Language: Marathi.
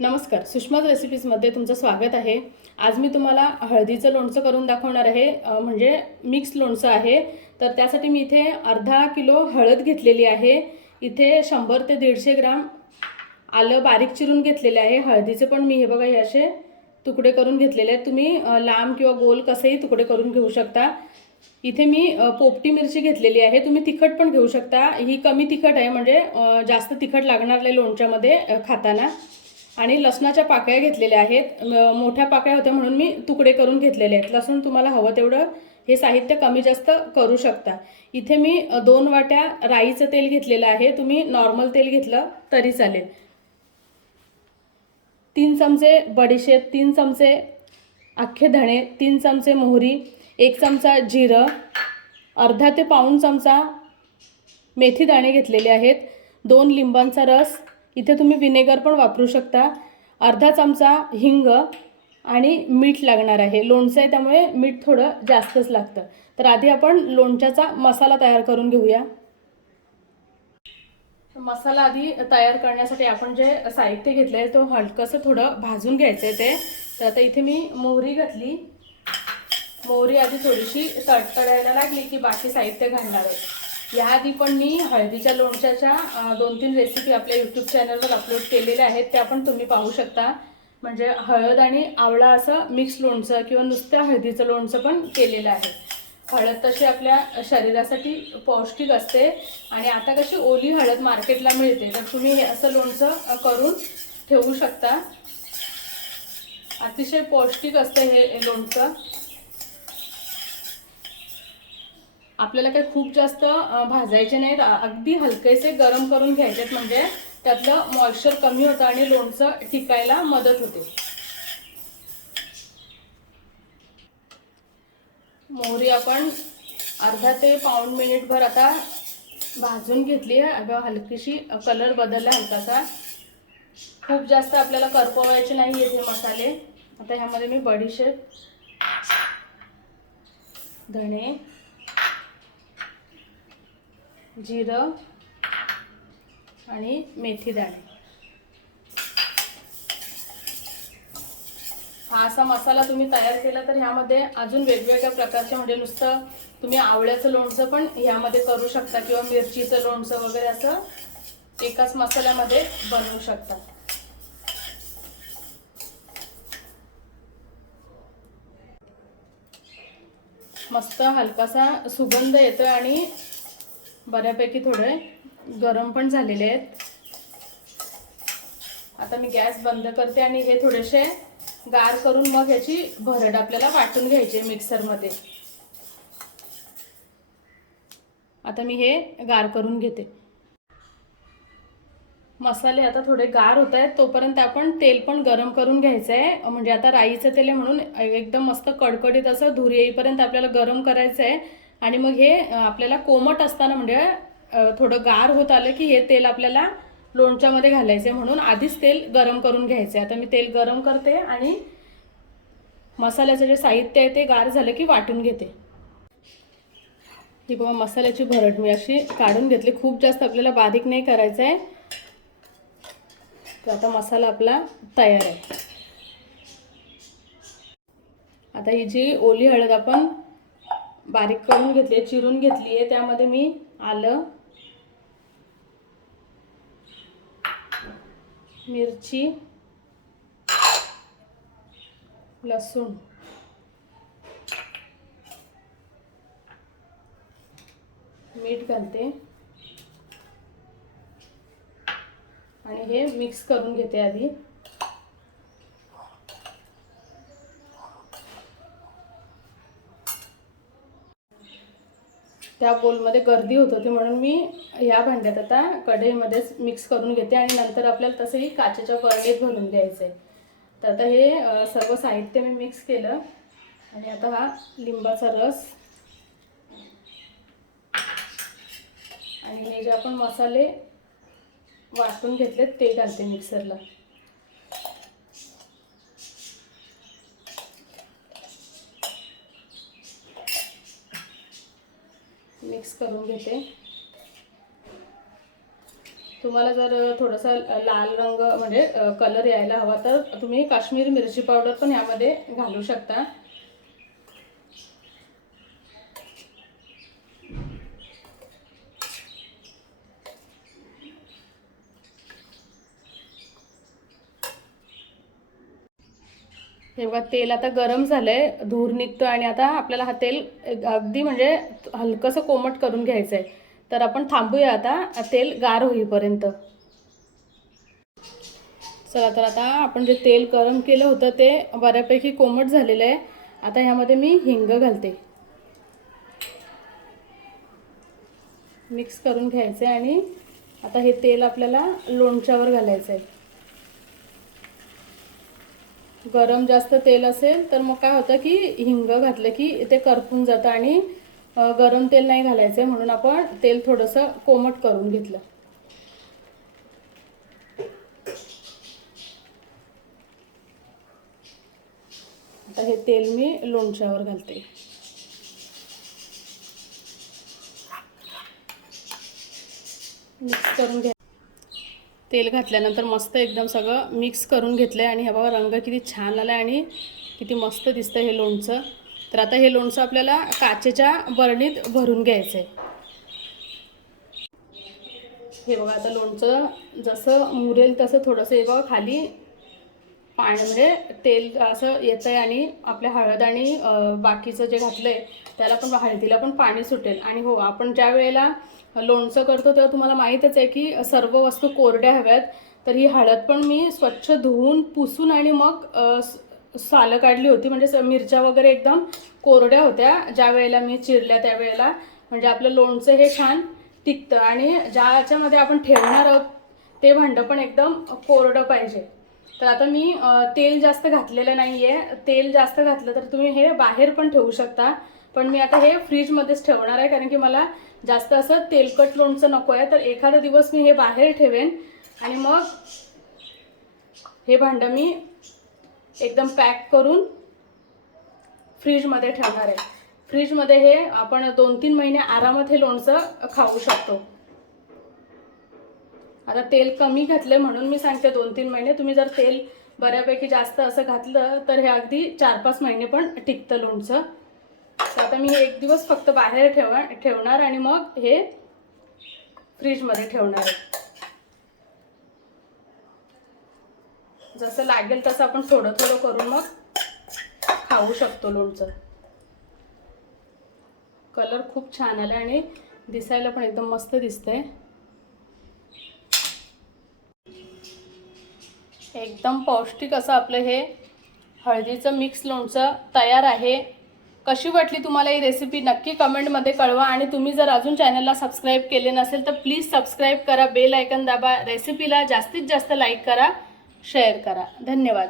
नमस्कार सुषमाज रेसिपीजमध्ये तुमचं स्वागत आहे. आज मी तुम्हाला हळदीचं लोणचं करून दाखवणार आहे. म्हणजे मिक्स लोणचं आहे. तर त्यासाठी मी इथे अर्धा किलो हळद घेतलेली आहे. इथे शंभर ते दीडशे ग्राम आलं बारीक चिरून घेतलेले आहे. हळदीचे पण मी हे बघा हे असे तुकडे करून घेतलेले आहेत. तुम्ही लांब किंवा गोल कसेही तुकडे करून घेऊ शकता. इथे मी पोपटी मिरची घेतलेली आहे. तुम्ही तिखट पण घेऊ शकता. ही कमी तिखट आहे म्हणजे जास्त तिखट लागणार नाही लोणच्यामध्ये खाताना. आणि लसणाच्या पाकळ्या घेतलेल्या आहेत. मोठ्या पाकळ्या होत्या म्हणून मी तुकडे करून घेतलेले आहेत. लसूण तुम्हाला हवं तेवढं हे साहित्य कमी जास्त करू शकता. इथे मी दोन वाट्या राईचं तेल घेतलेलं आहे. तुम्ही नॉर्मल तेल घेतलं तरी चालेल. तीन चमचे बडीशेप तीन चमचे अख्खे धणे तीन चमचे मोहरी एक चमचा जिरं अर्धा ते पाऊण चमचा मेथी दाणे घेतलेले आहेत. दोन लिंबांचा रस इथे तुम्ही विनेगर पण वापरू शकता. अर्धा चमचा हिंग आणि मीठ लागणार आहे. लोणचं आहे त्यामुळे मीठ थोडं जास्तच लागतं. तर आधी आपण लोणच्याचा मसाला तयार करून घेऊया. मसाला आधी तयार करण्यासाठी आपण जे साहित्य घेतलं आहे तो हलकंसं थोडं भाजून घ्यायचं आहे ते. तर आता इथे मी मोहरी घातली. मोहरी आधी थोडीशी तडतडायला लागली की बाकी साहित्य घालणार आहे. याआधी पण मी हळदीच्या लोणच्याच्या दोन तीन रेसिपी आपल्या यूट्यूब चॅनलवर अपलोड केलेल्या आहेत त्या पण तुम्ही पाहू शकता. म्हणजे हळद आणि आवळा असं मिक्स लोणचं किंवा नुसत्या हळदीचं लोणचं पण केलेलं आहे. हळद तशी आपल्या शरीरासाठी पौष्टिक असते आणि आता कशी ओली हळद मार्केटला मिळते तर तुम्ही हे असं लोणचं करून ठेवू शकता. अतिशय पौष्टिक असतं हे लोणचं. आपल्याला काही खूप जास्त भाजायचे नाहीत. अगदी हलकेसे गरम करून घ्यायचेत. म्हणजे त्यातलं मॉइश्चर कमी होतं आणि लोणचं टिकायला मदत होते. मोहरी आपण अर्धा ते पाऊण मिनिटभर आता भाजून घेतली आहे. अगं हलकीशी कलर बदलला हलकासा खूप जास्त आपल्याला करपवायचे नाही आहेत हे मसाले. आता ह्यामध्ये मी बडीशेप धणे जिरं आणि मेथी दाणे. हा असा मसाला तुम्ही तयार केला तर ह्यामध्ये अजून वेगवेगळ्या प्रकारचे म्हणजे नुसतं तुम्ही आवळ्याचं लोणचं पण ह्यामध्ये करू शकता किंवा मिरचीचं लोणचं वगैरे असं एकाच मसाल्यामध्ये बनवू शकता. मस्त हलकासा सुगंध येतोय आणि बऱ्यापैकी थोडे गरम पण झालेले आहेत. आता मी गॅस बंद करते आणि हे थोडेसे गार करून मग ह्याची भरड आपल्याला वाटून घ्यायची मिक्सरमध्ये. आता मी हे गार करून घेते. मसाले आता थोडे गार होत आहेत तोपर्यंत आपण तेल पण गरम करून घ्यायचं आहे. म्हणजे आता राईचं तेल आहे म्हणून एकदम मस्त कडकडीत असं धुर येईपर्यंत आपल्याला गरम करायचं आहे. आणि मग हे आपल्याला कोमट असताना म्हणजे थोडं गार होत आलं की हे तेल आपल्याला लोणच्यामध्ये घालायचं आहे म्हणून आधीच तेल गरम करून घ्यायचं आहे आता मी तेल गरम करते आणि मसाल्याचं जे साहित्य आहे ते गार झालं की वाटून घेते. ही बाबा मसाल्याची भरड मी अशी काढून घेतली. खूप जास्त आपल्याला बारीक नाही करायचं आहे तर आता मसाला आपला तयार आहे. आता ही जी ओली हळद आपण बारीक करून घेतली आहे चिरून घेतली आहे. त्यामध्ये मी आलं मिरची लसूण. मीठ घालते. आणि हे मिक्स करून घेते आधी. त्या बोलमध्ये गर्दी होत होती म्हणून मी ह्या भांड्यात आता कढईमध्येच मिक्स करून घेते आणि नंतर आपल्याला तसंही काचेच्या कळणीत भरून द्यायचं आहे तर आता हे सर्व साहित्य मी मिक्स केलं आणि आता हा लिंबाचा रस आणि हे जे आपण मसाले वाटून घेतलेत ते घालते मिक्सरला मिक्स करून घेते. तुम्हाला जर थोडासा लाल रंग म्हणजे कलर यायला हवा तर तुम्ही काश्मीरी मिरची पावडर पण यामध्ये घालू शकता. हे बघा तेल आता गरम झालंय धूर निघतो आणि आता आपल्याला हा तेल अगदी म्हणजे हलकंसं कोमट करून घ्यायचं आहे तर आपण थांबूया आता तेल गार होईपर्यंत. चला तर आता आपण जे तेल गरम केलं होतं ते बऱ्यापैकी कोमट झालेलं आहे. आता ह्यामध्ये मी हिंग घालते. मिक्स करून घ्यायचं आहे आणि आता हे तेल आपल्याला लोणच्यावर घालायचं आहे गरम जास्त तेल असेल तर मग काय होतं की हिंग घातलं की ते करपून जातं आणि गरम तेल नाही घालायचं म्हणून आपण तेल थोडंसं कोमट करून घेतलं. आता हे तेल मी लोणच्यावर घालते. मिक्स करून घ्या. तेल घातल्यानंतर मस्त एकदम सगळं मिक्स करून घेतलं आहे आणि हे बाबा रंग किती छान आला आहे आणि किती मस्त दिसतं हे लोणचं. तर आता हे लोणचं आपल्याला काचेच्या बरणीत भरून घ्यायचं आहे हे बघा आता लोणचं जसं मुरेल तसं थोडंसं हे बघा खाली पाणी म्हणजे तेल असं येतं आहे आणि आपल्या हळद आणि बाकीचं जे घातलं आहे त्याला पण हळदीला पण पाणी सुटेल. आणि हो आपण ज्या वेळेला लोणचं करतो तेव्हा तुम्हाला माहीतच आहे की सर्व वस्तू कोरड्या हव्यात. तर ही हळद पण मी स्वच्छ धुवून पुसून आणि मग सालं काढली होती. म्हणजे स- मिरच्या वगैरे एकदम कोरड्या होत्या. ज्या वेळेला मी चिरल्या त्यावेळेला म्हणजे आपलं लोणचं हे छान टिकतं. आणि ज्याच्यामध्ये आपण ठेवणार आहोत ते भांडं पण एकदम कोरडं पाहिजे. तर आता मी तेल जास्त घातलेलं नाही आहे तेल जास्त घातलं तर तुम्ही हे बाहेर पण ठेवू शकता. पण मी आता हे फ्रीजमध्येच ठेवणार आहे कारण की मला जास्त असं तेलकट लोणचं नको आहे तर एखादा दिवस मी हे बाहेर ठेवेन. आणि मग हे भांडं मी एकदम पॅक करून फ्रीजमध्ये ठेवणार आहे. फ्रीजमध्ये हे आपण दोन तीन महिने आरामात हे लोणचं खाऊ शकतो. आता तेल कमी घातले म्हणून मी सांगते दोन तीन महिने तुम्ही जर तेल बऱ्यापैकी जास्त असं घातलं तर हे अगदी चार पाच महिने पण टिकतं लोणचं. तर आता मी एक दिवस फक्त बाहेर ठेवा ठेवणार आणि मग हे फ्रीजमध्ये ठेवणार आहे. जसं लागेल तसं आपण थोडं थोडं करून मग खाऊ शकतो लोणचं. कलर खूप छान आला आणि दिसायला पण एकदम मस्त दिसतंय. एकदम पौष्टिक असं आपलं हे हळदीचं मिक्स लोणचं तयार आहे. कशी वाटली तुम्हाला ही रेसिपी नक्की कमेंटमध्ये कळवा. आणि तुम्ही जर अजून चॅनलला सबस्क्राईब केले नसेल तर प्लीज सबस्क्राईब करा. बेल आयकन दाबा. रेसिपीला जास्तीत जास्त लाईक करा. शेअर करा. धन्यवाद.